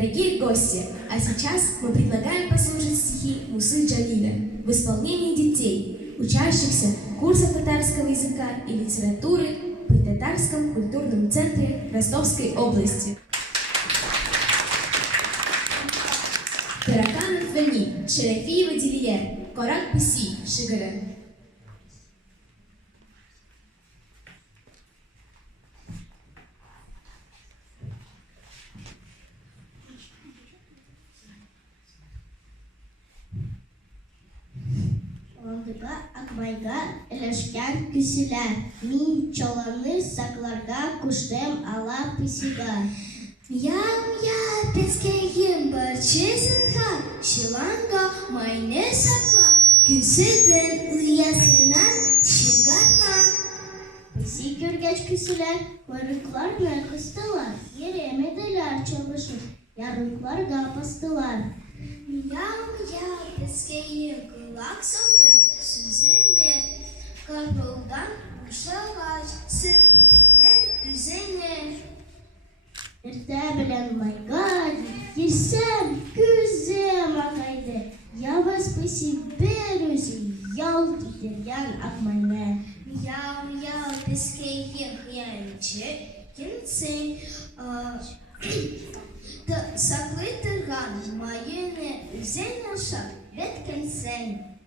Дорогие гости, а сейчас мы предлагаем послушать стихи Мусы Джалиля в исполнении детей, учащихся курсов татарского языка и литературы при Татарском культурном центре Ростовской области. Тараканов Вани, Шерафиева Дилия, Корак Писи, Шигара. Ландыга, Акмайга, өләшкән күселәр. Мин чаланы сакларга куштым ала писига. Мияу-мияу, пескәйем бар чизынга, шыланга майны сакла, күседен уясынан чыгарма. Писи күргәч күселәр, койрыкларны кыстылар, еремеделәр чабышып, ярыкларга постылар. Мияу-мияу, пескәйем kulak saldı, süzüne, karpuldan uşağaç, süt bilinmen üzerine. Иртә белән майга килсәм, күзем акайды. Явыз писи бер үзе ялт итергән Акмайны. Мияу-мияу, пескәйем хыянчы, кимсең, саклый торган майыны үзен ашап, беткәнсең.